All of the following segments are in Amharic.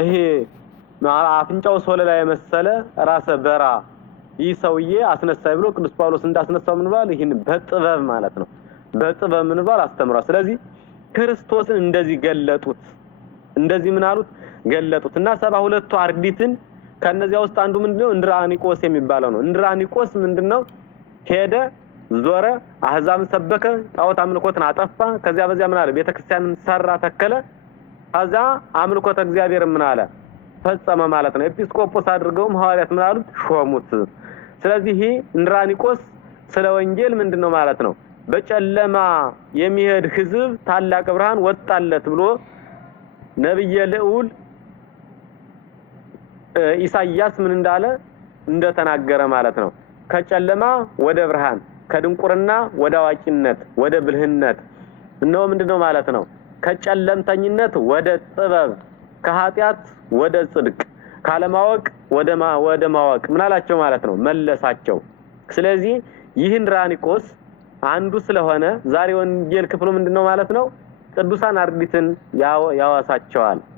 ይሄ አፍንጫው ሶለላ የመሰለ ራሰ በራ ይሰውዬ አስነሳይ ብሎ ቅዱስ ጳውሎስ እንዳስነሳው ምን ባል ይሄን በጥበብ ማለት ነው በጥበብ ምን ባል አስተምሯል ስለዚህ ክርስቶስን እንደዚህ ገለጡት እንደዚህ ምን አሉት ገለጡትና 72ቱ አርዲትን ከነዚያ ውስጥ አንዱ ምንድነው እንድራኒቆስ የሚባለው ነው እንድራኒቆስ ምንድነው ሄደ ዞረ አህዛብን ሰበከ ጣዖት አምልኮትን አጠፋ ከዚያ በዚያ ምን አለ ቤተክርስቲያንን ሰራ ተከለ ከዛ አምልኮተ እግዚአብሔር ምን አለ ፈጸመ ማለት ነው ኤጲስቆጶስ አድርገው ሐዋርያት ምን አሉት ሾሙት ስለዚህ እንድራኒቆስ ስለ ወንጌል ምንድነው ማለት ነው በጨለማ የሚሄድ ህዝብ ታላቅ ብርሃን ወጣለት ብሎ ነብየ ልዑል ኢሳይያስ ምን እንዳለ እንደተናገረ ማለት ነው ከጨለማ ወደ ብርሃን ከድንቁርና ወደ አዋቂነት ወደ ብልህነት ነው ምንድነው ማለት ነው ከጨለምተኝነት ወደ ጥበብ ከኃጢያት ወደ ጽድቅ ካለማወቅ ወደ ማወቅ ምን አላቸው ማለት ነው መለሳቸው ስለዚህ ይህን ራኒቆስ አንዱ ስለሆነ ዛሬ ወንጌል ክፍሉ ምንድነው ማለት ነው ቅዱሳን አርዲትን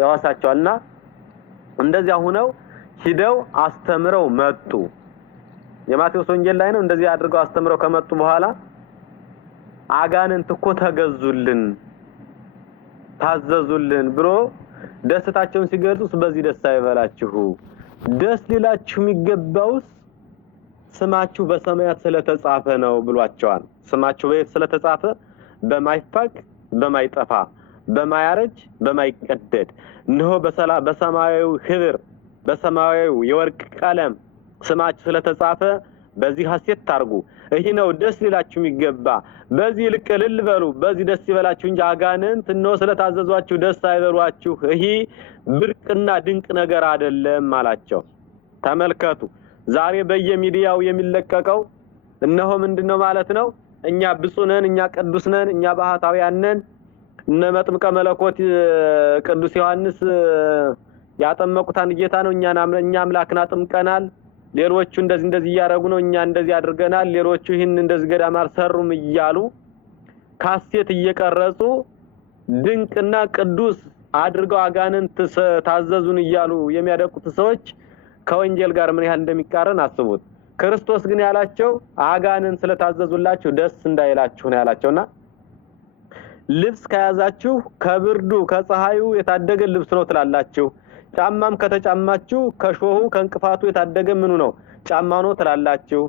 ያዋሳቸዋልና እንደዚያ ሆነው ሂደው አስተምረው መጡ የማቴዎስ ወንጌል ላይ ነው እንደዚህ አድርገው አስተምረው ከመጡ በኋላ አጋንንት እኮ ተገዙልን ታዘዙልን ብሎ ደስታቸውን ሲገልጹ በዚህ ደስ አይበላችሁ ደስ ሊላችሁ የሚገባውስ ስማችሁ በሰማያት ስለተጻፈ ነው ብሏቸዋል ስማችሁ በየት ስለተጻፈ በማይፋቅ በማይጠፋ በማያረጅ በማይቀደድ ነው በሰማያዊ ህብር በሰማያዊ የወርቅ ቀለም ስማችሁ ስለተጻፈ በዚህ ሐሴት ታርጉ ይሄ ነው ደስ ሊላችሁ የሚገባ በዚህ ልቅልል በሉ በዚህ ደስ ይበላችሁ እንጂ አጋንንት ነው ስለታዘዟችሁ ደስ አይበሏችሁ ይሄ ብርቅና ድንቅ ነገር አይደለም አላቸው ተመልከቱ ዛሬ በየሚዲያው የሚለቀቀው እነሆ ምንድነው ማለት ነው እኛ ብፁነን እኛ ቅዱስነን እኛ ባህታውያን ነን እነ መጥምቀ መለኮት ቅዱስ ዮሐንስ ያጠመቁታን ጌታ ነው እኛ አምላክና ጥምቀናል ሌሎቹ እንደዚህ ያረጉ ነው እኛ እንደዚህ አድርገናል ሌሎቹ ይህን እንደዚህ ገዳም አልሰሩም እያሉ ካሴት እየቀረጹ ድንቅና ቅዱስ አድርገው አጋንንት ታዘዙን እያሉ የሚያደቁት ሰዎች ከወንጌል ጋር ምን ያህል እንደሚቃረን አስቡት ክርስቶስ ግን ያላቸው አጋንንት ስለታዘዙላችሁ ደስ እንዳይላችሁ ነው ያላቸውና ልብስ ከያዛችሁ ከብርዱ ከፀሐዩ የታደገ ልብስ ነው ትላላችሁ ጫማም ከተጫማችሁ ከሾሁ ከንቅፋቱ የታደገ ምኑ ነው ጫማ ነው ትላላችሁ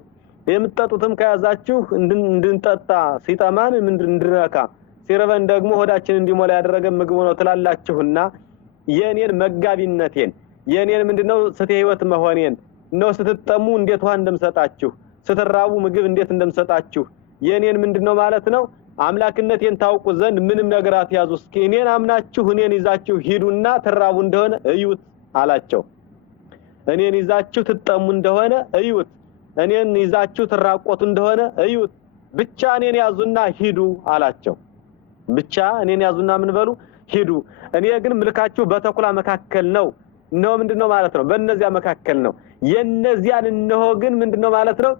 የምትጠጡትም ከያዛችሁ እንድንጠጣ ሲጠማን እንድንረካ ሲረበን ደግሞ ሆዳችን እንዲሞላ ያደረገ ምግብ ነው ትላላችሁና የኔን መጋቢነቴን የኔን ምንድነው ስተ ህይወት መሆኔን ነው ስትጠሙ እንዴት ውሃ እንደምሰጣችሁ ስትራቡ ምግብ እንዴት እንደምሰጣችሁ የኔን ምንድነው ማለት ነው አምላክነቴን ታውቁ ዘንድ ምንም ነገር አትያዙ እስኪ እኔን አምናችሁ እኔን ይዛችሁ ሂዱና ተራቡ እንደሆነ እዩት አላቸው እኔን ይዛችሁ ትጠሙ እንደሆነ እዩት እኔን ይዛችሁ ተራቆቱ እንደሆነ እዩት ብቻ እኔን ያዙና ሂዱ አላቸው ብቻ እኔን ያዙና ምን በሉ ሂዱ እኔ ግን ምልካችሁ በተኩላ መካከል ነው ምንድነው ማለት ነው በእነዚያ መካከል ነው የነዚያን ነው ግን ምንድነው ማለት ነው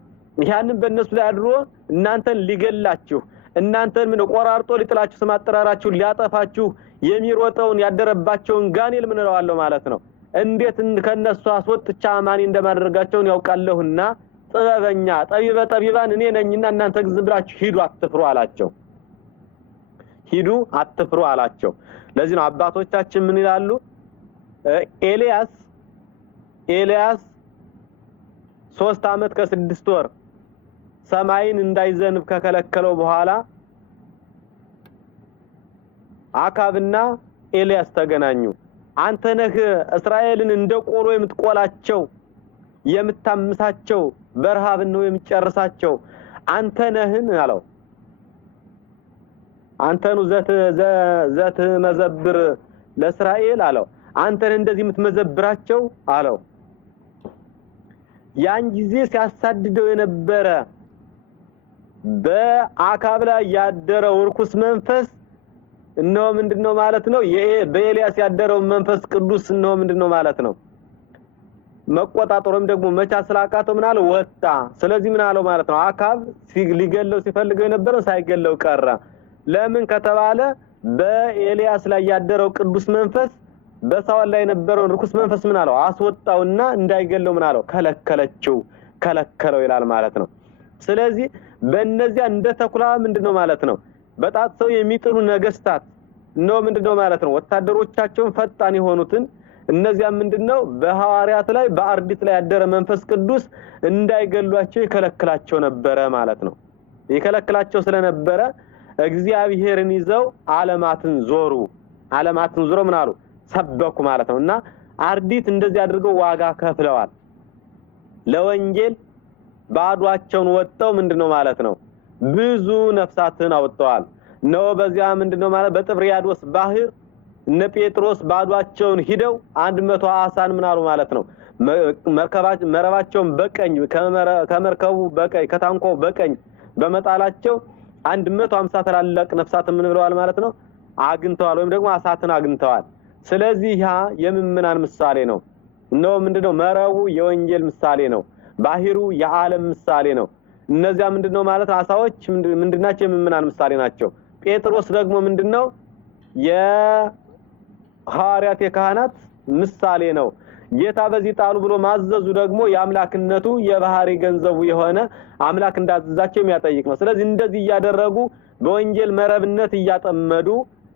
ያንን በእነሱ ላይ አድሮ እናንተን ሊገላችሁ እናንተን ምን ቆራርጦ ሊጥላችሁ ስማጠራራችሁ ሊያጠፋችሁ የሚሮጠውን ያደረባቸውን ጋኔል ምን ነው ማለት ነው እንዴት ከነሱ አስወጥቻ ማኒ እንደማደርጋቸውን ያውቃለሁና ጥበበኛ ጠቢባን እኔ ነኝና እናንተ ግዝብራችሁ ሂዱ አትፍሩ አላቸው ሂዱ አትፍሩ አላቸው ለዚህ ነው አባቶቻችን ምን ይላሉ ኤልያስ 3 አመት ከ6 ወር ሰማይን እንዳይዘንብ ከከለከለው በኋላ አካብና ኤልያስ ተገናኙ አንተ ነህ እስራኤልን እንደቆሎ የምትቆላቸው የምታምሳቸው በረሃብ ነው የምትጨርሳቸው አንተ ነህን አለው አንተኑ ዘት መዘብር ለእስራኤል አለው አንተን እንደዚህ የምትመዘብራቸው አለው ያን ጊዜ ሲያሳድደው የነበረ በአካብ ላይ ያደረው ርኩስ መንፈስ ነው ምንድነው ማለት ነው በኤልያስ ያደረው መንፈስ ቅዱስ ነው ምንድነው ማለት ነው መቆጣጠሩም ደግሞ መቻ ስላቃተው ምን አለ ወጣ ስለዚህ ምን አለው ማለት ነው አካብ ሊገለው ሲፈልገው የነበረው ሳይገለው ቀረ ለምን ከተባለ በኤልያስ ላይ ያደረው ቅዱስ መንፈስ በሳውል ላይ የነበረውን ርኩስ መንፈስ ምን አለው አስወጣውና እንዳይገለው ምን አለው ከለከለው ይላል ማለት ነው። ስለዚህ በእነዚያ እንደ ተኩላ ምንድነው ማለት ነው በጣት ሰው የሚጥሉ ነገስታት ነው ምንድነው ማለት ነው ወታደሮቻቸውን ፈጣን የሆኑትን እነዚያ ምንድነው በሐዋርያት ላይ በአርዲት ላይ ያደረ መንፈስ ቅዱስ እንዳይገሏቸው ይከለክላቸው ነበረ ማለት ነው። ይከለክላቸው ስለነበረ እግዚአብሔርን ይዘው ዓለማትን ዞሩ ምን አሉ ሰበኩ ማለት ነውና አርዲት እንደዚህ አድርገው ዋጋ ከፍለዋል። ለወንጌል ባዷቸውን ወጣው ምንድነው ማለት ነው ብዙ ነፍሳትን አወጣዋል ነው። በዚያ ምንድነው ማለት በጥብርያዶስ ባህር እነ ጴጥሮስ ባዷቸውን ሂደው 100 አሳን ምን አሉ ማለት ነው መረባቸውን በቀኝ ከመርከቡ በቀኝ ከታንኳው በቀኝ በመጣላቸው 150 ተላላቅ ነፍሳት ምን ብለዋል ማለት ነው አግንተዋል ወይም ደግሞ አሳትን አግንተዋል። ስለዚህ ያ የምምናን ምሳሌ ነው ምንድነው መረቡ የወንጌል ምሳሌ ነው፣ ባህሩ የዓለም ምሳሌ ነው። እነዚያ ምንድነው ማለት አሳዎች ምንድናቸው የምምናን ምሳሌ ናቸው። ጴጥሮስ ደግሞ ምንድነው የሐዋርያት የካህናት ምሳሌ ነው። ጌታ በዚህ ጣሉ ብሎ ማዘዙ ደግሞ የአምላክነቱ የባህሪ ገንዘቡ የሆነ አምላክ እንዳዘዛቸው የሚያጠይቅ ነው። ስለዚህ እንደዚህ ያደረጉ በወንጌል መረብነት ያጠመዱ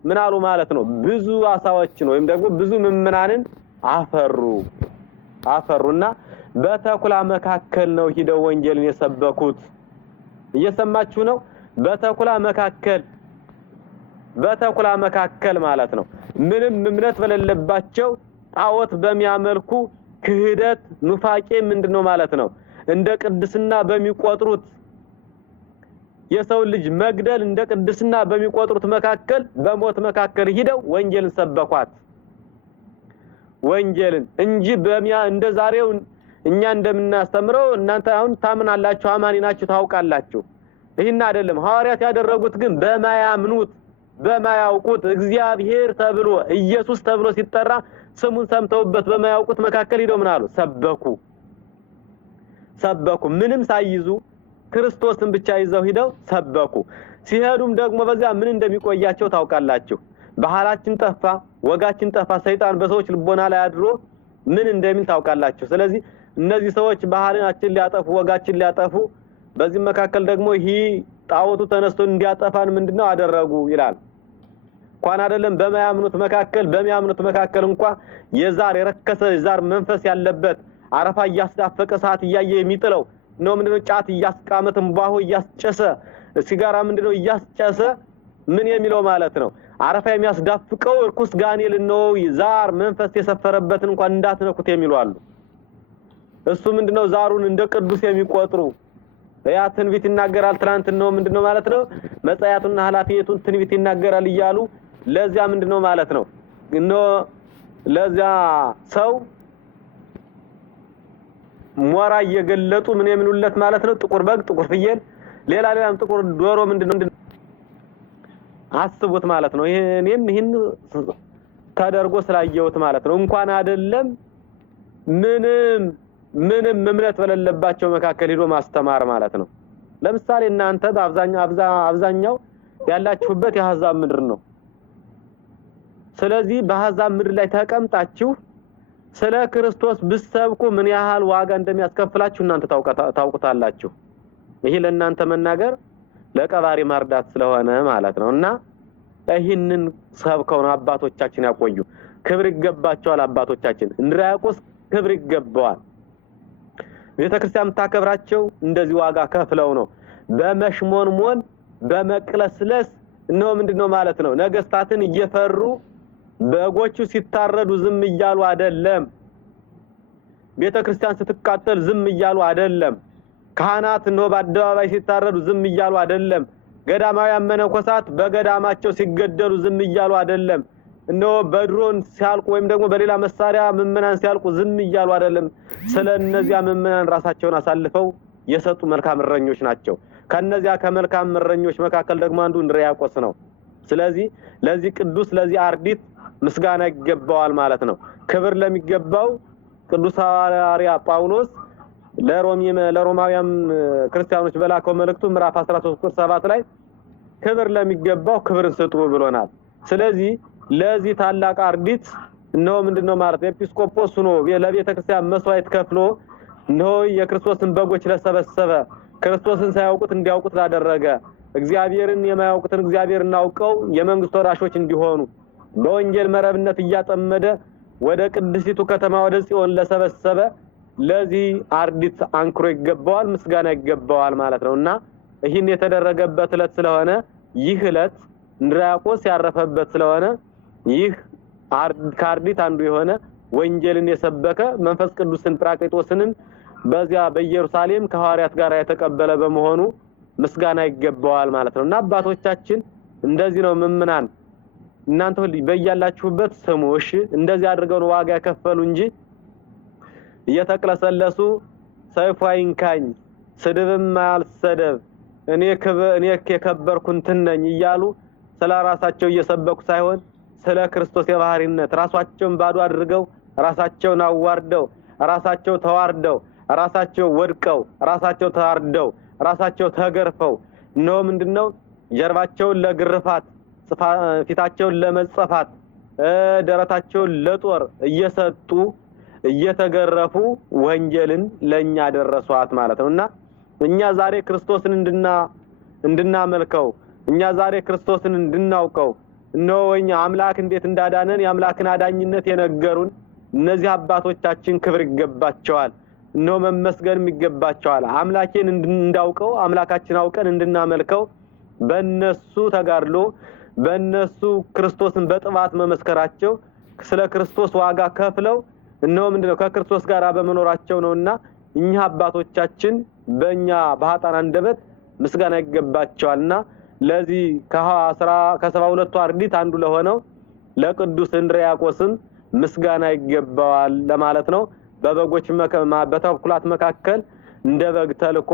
ምን አሉ ማለት ነው ብዙ አሳዎችን ወይም ደግሞ ብዙ ምምናንን አፈሩና በተኩላ መካከል ነው ሂደው ወንጌልን የሰበኩት። እየሰማችሁ ነው? በተኩላ መካከል ማለት ነው ምንም እምነት በሌለባቸው ጣዖት በሚያመልኩ ክህደት ኑፋቄ ምንድነው ማለት ነው እንደ ቅድስና በሚቆጥሩት የሰው ልጅ መግደል እንደ ቅድስና በሚቆጥሩት መካከል በሞት መካከል ሂደው ወንጌልን ሰበኳት። ወንጌልን እንጂ እንደ ዛሬው እኛ እንደምናስተምረው እናንተ አሁን ታምናላችሁ አማኒ ናችሁ ታውቃላችሁ። ይሄን አይደለም ሐዋርያት ያደረጉት ግን በማያውቁት እግዚአብሔር ተብሎ ኢየሱስ ተብሎ ሲጠራ ስሙን ሰምተውበት በማያውቁት መካከል ሄደው ምን አሉ ሰበኩ ምንም ሳይይዙ ክርስቶስን ብቻ ይዘው ሄደው ሰበኩ። ሲሄዱም ደግሞ በዚያ ምን እንደሚቆያቸው ታውቃላችሁ። ባህላችን ጠፋ፣ ወጋችን ጠፋ፣ ሰይጣን በሰዎች ልቦና ላይ አድሮ ምን እንደሚል ታውቃላችሁ። ስለዚህ እነዚህ ሰዎች ባህላችን ሊያጠፉ ወጋችን ሊያጠፉ በዚህ መካከል ደግሞ ይሄ ጣዖቱ ተነስቶ እንዲያጠፋን ምንድነው አደረጉ ይላል። እንኳን አይደለም በሚያምኑት መካከል እንኳን የረከሰ የዛር መንፈስ ያለበት አረፋ እያስዳፈቀ ሰዓት እያየ የሚጥለው ነው ምንድነው ጫት እያስቃመተም ባሁ እያስጨሰ ሲጋራ ምንድነው እያስጨሰ ምን የሚለው ማለት ነው አረፋ የሚያስዳፍቀው እርኩስ ጋኔል ነው ዛር መንፈስ የሰፈረበትን እንኳን እንዳትነኩት የሚሉ አሉ። እሱ ምንድነው ዛሩን እንደ ቅዱስ የሚቆጥሩ ያ ትንቢት ይናገራል ትላንት ነው ምንድነው ማለት ነው መጻያቱና ሐላፊየቱን ትንቢት ይናገራል እያሉ ለዚያ ምንድነው ማለት ነው ለዚያ ሰው ሞራ እየገለጡ ምን የሚሉለት ማለት ነው ጥቁር በግ ጥቁር ፍየል ሌላም ጥቁር ዶሮ ምንድነው አስቡት ማለት ነው። ይሄን ተደርጎ ስላየውት ማለት ነው እንኳን አይደለም ምንም እምነት በሌለባቸው መካከል ሄዶ ማስተማር ማለት ነው። ለምሳሌ እናንተ በአብዛኛው ያላችሁበት የአሕዛብ ምድር ነው። ስለዚህ በአሕዛብ ምድር ላይ ተቀምጣችሁ ስለ ክርስቶስ ብትሰብኩ ምን ያህል ዋጋ እንደሚያስከፍላችሁ እናንተ ታውቁታላችሁ። ይሄ ለእናንተ መናገር ለቀባሪ ማርዳት ስለሆነ ማለት ነውና ይሄንን ሰብከው ነው አባቶቻችን ያቆዩ። ክብር ይገባቸዋል አባቶቻችን። እንድራያቆስ ክብር ይገባዋል። ቤተክርስቲያን ታከብራቸው እንደዚህ ዋጋ ከፍለው ነው በመሽሞንሞን በመቅለስለስ ነው ምንድነው ማለት ነው ነገስታትን እየፈሩ በጎቹ ሲታረዱ ዝም እያሉ አይደለም። ቤተክርስቲያን ስትቃጠል ዝም እያሉ አይደለም። ካህናት ነው በአደባባይ ሲታረዱ ዝም እያሉ አይደለም። ገዳማውያን መነኮሳት በገዳማቸው ሲገደሉ ዝም እያሉ አይደለም። ነው በድሮን ሲያልቁ ወይም ደግሞ በሌላ መሳሪያ ምምናን ሲያልቁ ዝም እያሉ አይደለም። ስለነዚያ ምምናን ራሳቸውን አሳልፈው የሰጡ መልካም እረኞች ናቸው። ከነዚያ ከመልካም እረኞች መካከል ደግሞ አንዱ እንድሪያቆስ ነው። ስለዚህ ለዚህ ቅዱስ ለዚህ አርዲት ምስጋና ይገባዋል ማለት ነው። ክብር ለሚገባው ቅዱስ ሐዋርያ ጳውሎስ ለሮማውያን ክርስቲያኖች በላከው መልእክቱ ምዕራፍ 13:7 ላይ ክብር ለሚገባው ክብርን ስጡ ብሎናል። ስለዚህ ለዚህ ታላቅ አርዲት እነሆ ምንድነው ማለት ኤጲስቆጶስ ሆኖ ለቤተክርስቲያን መስዋዕት ከፍሎ እነሆ የክርስቶስን በጎች ለሰበሰበ ክርስቶስን ሳያውቁት እንዲያውቁት ላደረገ እግዚአብሔርን የማያውቁትን እግዚአብሔርን አውቀው የመንግስት ወራሾች እንዲሆኑ በወንጌል መረብነት እያጠመደ ወደ ቅድስቲቱ ከተማ ወደ ጽዮን ለሰበሰበ ለዚህ አርዲት አንክሮ ይገባዋል፣ ምስጋና ይገባዋል ማለት ነውና ይህን የተደረገበት ዕለት ስለሆነ ይህ ዕለት እንድርያቆስ ያረፈበት ስለሆነ ይህ ካርዲት አንዱ የሆነ ወንጌልን የሰበከ መንፈስ ቅዱስን ጰራቅሊጦስንን በዚያ በኢየሩሳሌም ከሐዋርያት ጋር የተቀበለ በመሆኑ ምስጋና ይገባዋል ማለት ነውና አባቶቻችን እንደዚህ ነው ምምናን እናንተ ሁሉ በያላችሁበት ስሙ እሺ እንደዚህ አድርገው ዋጋ ያከፈሉ እንጂ እየተቅለሰለሱ ሰይፉ አይንካኝ ስድብም አልሰደብ እኔ የከበርኩን ትነኝ እያሉ ስለራሳቸው እየሰበኩ ሳይሆን ስለ ክርስቶስ የባህሪነት ራሳቸውን ባዶ አድርገው ራሳቸውን አዋርደው ራሳቸው ተዋርደው ራሳቸው ወድቀው ራሳቸው ተዋርደው ራሳቸው ተገርፈው ነው ምንድነው ጀርባቸውን ለግርፋት ፊታቸውን ለመጸፋት ደረታቸውን ለጦር እየሰጡ እየተገረፉ ወንጌልን ለኛ ደረሷት ማለት ነውና እኛ ዛሬ ክርስቶስን እንድናመልከው እኛ ዛሬ ክርስቶስን እንድናውቀው ነው እኛ አምላክ እንዴት እንዳዳነን የአምላክን አዳኝነት የነገሩን እነዚህ አባቶቻችን ክብር ይገባቸዋል ነው መመስገን ይገባቸዋል አምላኬን እንዳውቀው አምላካችን አውቀን እንድናመልከው በእነሱ ተጋድሎ በእነሱ ክርስቶስን በጥባት መመስከራቸው ስለ ክርስቶስ ዋጋ ከፍለው ነው ምንድነው ከክርስቶስ ጋር በመኖራቸው ነውና እኛ አባቶቻችን በእኛ በኃጣን አንደበት ምስጋና ይገባቸዋልና ለዚህ ከ12ቱ አርዲት አንዱ ለሆነው ለቅዱስ እንድርያቆስም ምስጋና ይገባዋል ለማለት ነው በበጎች በተኩላት መካከል እንደ በግ ተልኮ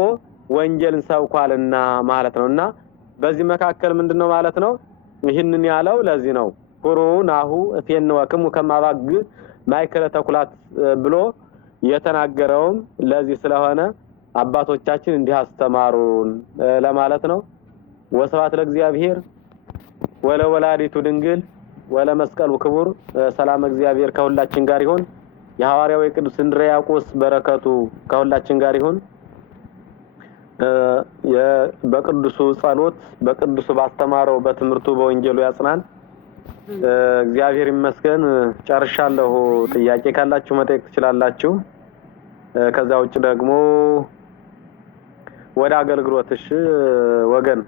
ወንጌልን ሰብኳልና ማለት ነውና በዚህ መካከል ምንድነው ማለት ነው ይህንን ያለው ለዚህ ነው ኩሩ ናሁ እፌንወክሙ ከማባግ ማይከለ ተኩላት ብሎ የተናገረውም ለዚህ ስለሆነ አባቶቻችን እንዲህ አስተማሩን ለማለት ነው ወስብሐት ለእግዚአብሔር ወለወላዲቱ ድንግል ወለመስቀሉ ክቡር ሰላም እግዚአብሔር ከሁላችን ጋር ይሁን የሐዋርያው የቅዱስ እንድርያቆስ በረከቱ ከሁላችን ጋር ይሁን በቅዱሱ ጸሎት በቅዱሱ ባስተማረው በትምህርቱ በወንጌሉ ያጽናን እግዚአብሔር ይመስገን ጨርሻለሁ ጥያቄ ካላችሁ መጠየቅ ትችላላችሁ ከዛ ውጭ ደግሞ ወደ አገልግሎትሽ ወገን